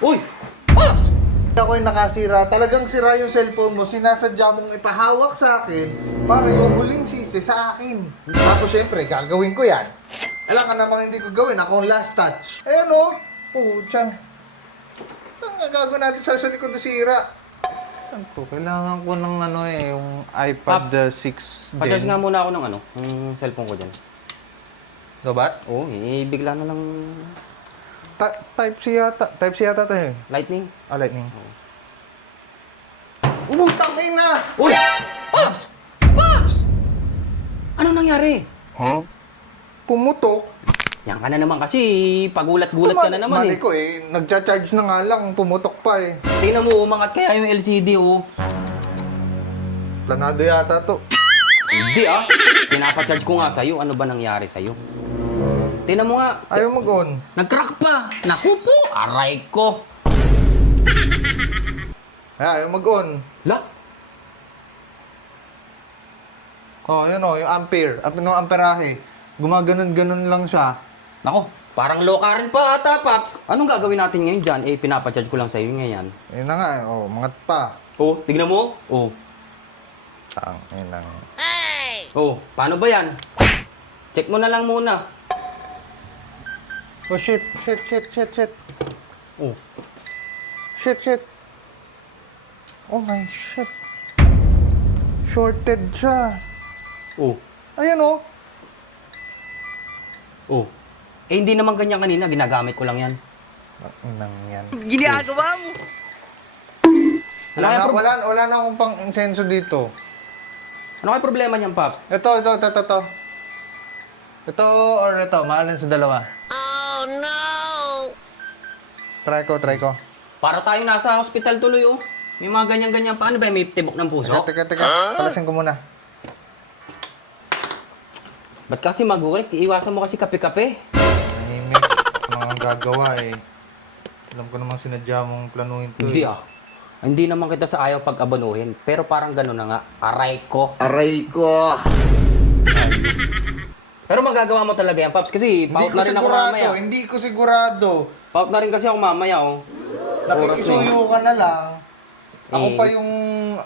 Uy! Pops! Ako'y nakasira. Talagang sira yung cellphone mo. Sinasadya mong ipahawak sa akin para yung huling sisi sa akin. Tapos syempre, gagawin ko yan. Alam ka namang hindi ko gawin. Ako ang last touch. Ayan o. Pucha. Ang gagawin natin sa likod na sira. Ano to? Kailangan ko ng yung iPad Pops, 6 Gen. Pa-charge nga muna ako ng ng cellphone ko dyan. Gabat? Oo, bigla na lang Type-C yata. Type-C yata to eh. lightning. Lightning. Umutang na! Uy! Pops! Pops! Anong nangyari? Pumutok. Yan ka na naman kasi pagulat-gulat ka na naman Mali ko eh. Nagcha-charge na nga lang. Pumutok pa eh. Tingnan mo, umangat kaya yung LCD Planado yata to. Hindi pinapa-charge ko nga sa'yo. Ano ba nangyari sa'yo? Tingnan mo nga. Ayaw mag-on. Nag-crack pa. Naku po, aray ko. Ayaw mag-on. La? Yun yung ampere. Yung amperahe. Gumaganon-ganon lang siya. Nako, parang low current pa ata, Pops. Anong gagawin natin ngayon dyan? Pinapa-charge ko lang sa'yo ngayon. Yun na nga mangat pa. Tignan mo. Yun lang. Paano ba yan? Check mo na lang muna. Shit. Shit. Oh my shit. Shorted siya. Ayan Hindi naman ganyan kanina. Ginagamit ko lang yan. Nang yan. Ginagawa mo. Wala na akong pang insenso dito. Ano kaya problema niyan, Pops? Ito. Ito or ito, maalin sa dalawa. Oh no! Try ko. Para tayo nasa hospital tuloy, May mga ganyan-ganyan pa. Ano ba? May tibok ng puso? Teka. Palasin ko muna. Ba't kasi magulit? Iwasan mo kasi kape-kape. Nanimik. Mga gagawa eh. Alam ko namang sinadya mong planuhin to. Hindi Hindi naman kita sa ayaw pag-abanuhin. Pero parang gano'n na nga. Aray ko. Pero magagawa mo talaga yan, Pops. Kasi Hindi paut ko na rin ako mamaya. Hindi ko sigurado. Paut na rin kasi ako mamaya, Nakikisuyo ka na lang. Ako Eh. pa yung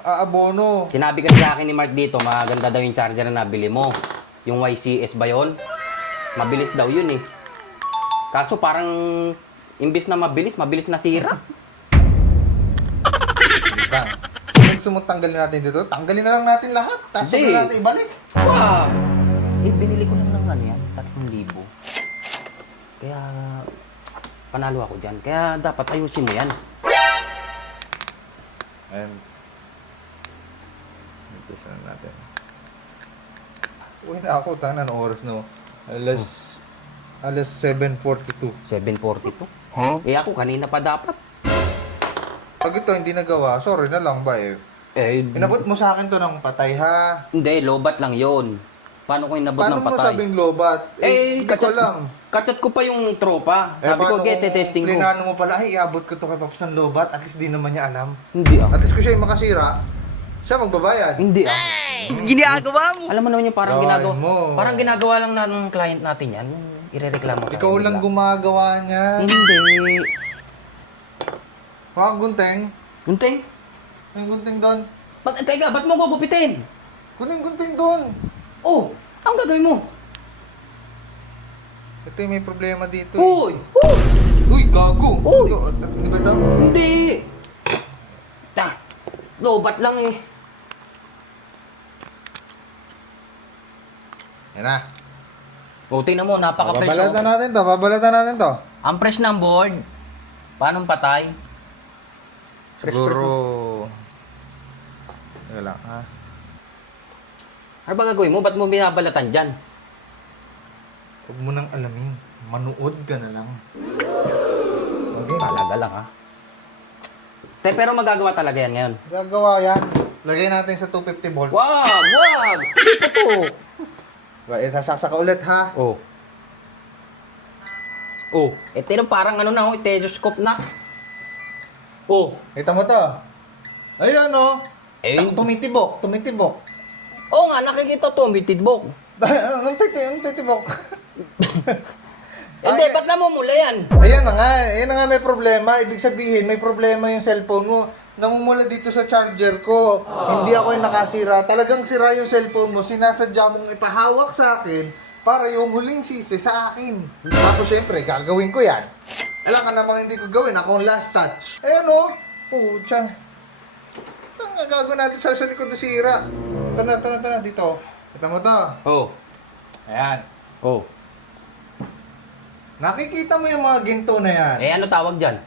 aabono. Sinabi kasi sa akin ni Mark dito, maganda daw yung charger na nabili mo. Yung YCS ba yun? Mabilis daw yun eh. Kaso parang, imbis na mabilis na sira. Kung gusto mo tanggalin natin dito, tanggalin na lang natin lahat. Tapos Hindi. na natin ibalik. Wow! Binili ko lang ng yan, 3,000. Kaya, panalo ako dyan. Kaya dapat ayusin mo yan. Ayan. Umpisa na natin. Uwi na ako, tanan oras no. Alas 7:42. 742. Ako kanina pa dapat. Pag ito hindi nagawa, sorry na lang ba eh. Inabot mo sa akin to ng patay ha. Hindi, lobat lang yon. Paano ko inabot Paano ng mo patay? sabing lobat? Hindi ko lang. Kachat ko pa yung tropa. Sabi ko, testing ko. Plinano mo pala, iabot ko to kay Paps ng lobat. At least di naman niya alam. Hindi At least ko siya yung makasira, siya magbabayad. Hindi Ginagawa mo. Alam mo naman yung parang Gawin ginagawa. mo. Parang ginagawa lang ng client natin yan. Irereklamo tayo. Ikaw lang bigla. gumagawa niya. Hindi. Huwag gunting. Gunting? May gunting doon. Teka, ba't mo gugupitin? Kunin gunting doon. Anong gagawin mo? Ito yung may problema dito. Uy! Uy, gago. Uy! Di ba daw? Hindi! Lobat lang eh. Yan na. Tingnan mo, napaka-fresh. Babalatan natin to. Ang fresh ng board. Paano patay? Siguro... Teka lang, ha? Ano ba gagawin mo? Ba't mo binabalatan dyan? Huwag mo nang alamin. Manood ka na lang. Okay. Talaga lang ha. Pero magagawa talaga yan ngayon. Gagawa yan. Lagay natin sa 250 volt. Wag! Ito! Sasaksak ka ulit, ha? Ito yung parang stethoscope na. Kita mo to. Ayun, oh. Eh, Tumitibok. Oo nga, nakikita to, may tidbok. Ang titibok. Hindi, ba't namumula yan? Ayan na nga may problema. Ibig sabihin, may problema yung cellphone mo. Namumula dito sa charger ko. Hindi ako yung nakasira. Talagang sira yung cellphone mo. Sinasadya mong ipahawak sa akin para yung huling sisi sa akin. Tapos syempre, gagawin ko yan. Alam ka namang hindi ko gawin. Ako ang last touch. Ayan o. Pucha. Ang gagawin natin sa likod na sira. Tana. Dito. Kita mo to. Oh. Ayan. Oh. Nakikita mo yung mga ginto na yan. Eh, ano tawag dyan?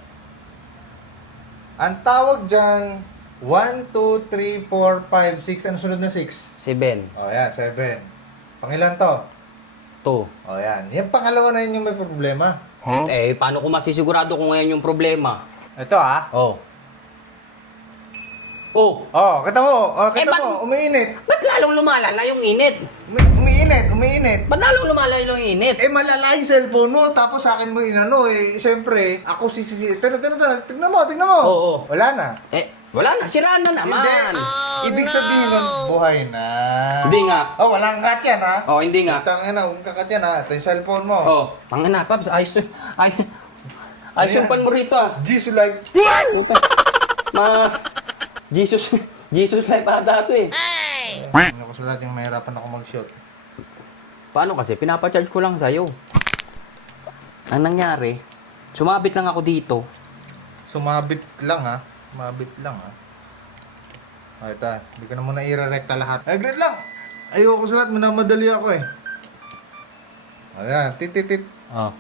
Ang tawag dyan, 1, 2, 3, 4, 5, 6. Ano sunod na 6? 7. O yan, 7. Pangilan to? 2. O yan. Yung pangalawa na yun yung may problema. Eh, paano ko masisigurado kung ngayon yung problema? Ito ah. Oh. Oh. Oh, kita mo. Oh, kita ba't- mo. Umiinit. Ba't lalong lumalala yung init? Umiinit. Ba't lalong lumalala yung init? Eh, malala yung cellphone mo. Tapos sa akin mo inano eh. Siyempre, ako sisisi. Tignan mo. Oo. Wala na. Eh, wala na. Siraan na naman. Hindi. Ibig sabihin nun, buhay na. Hindi nga. Oh, walang kat yan ha. Oh, hindi nga. Tangina, huwag kakat yan ha. Ito yung cellphone mo. Oh, tangina, Paps. Ayos Ano yan? yung pan mo rito ah. Jesus like. Puta. Jesus life ata ito eh. Ano ko sa lahat yung mahirapan ako mag-shoot. Paano kasi? Pinapacharge ko lang sa'yo. Ang nangyari, sumabit lang ako dito. Sumabit lang ha. Ay, ito. Hindi ko na muna i-recta lahat. Ay, great lang. Ayoko sa lahat. Minamadali ako eh. Ayan. Tit. Oh.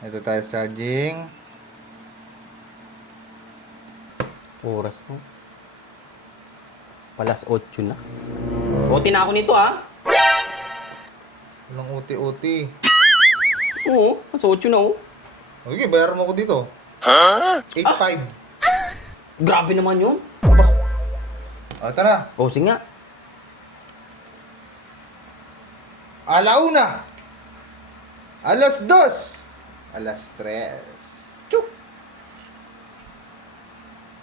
Ito tayo sa charging. Oras ko. Palas 8 na. Otin na ako nito ah. Walang uti-uti. Oo, mas 8 na oh. Okay, bayaran mo ko dito. 8.5. Grabe naman yun. O, tara. O, sige nga. Alauna. Alas 2. Alas 3. Chuk.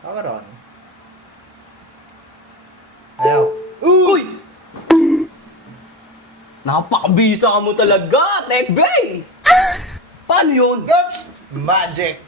Ako ron. Ayaw. Uy! Napakabisa mo talaga, Tekbay! Paano yun? Gops! Magic!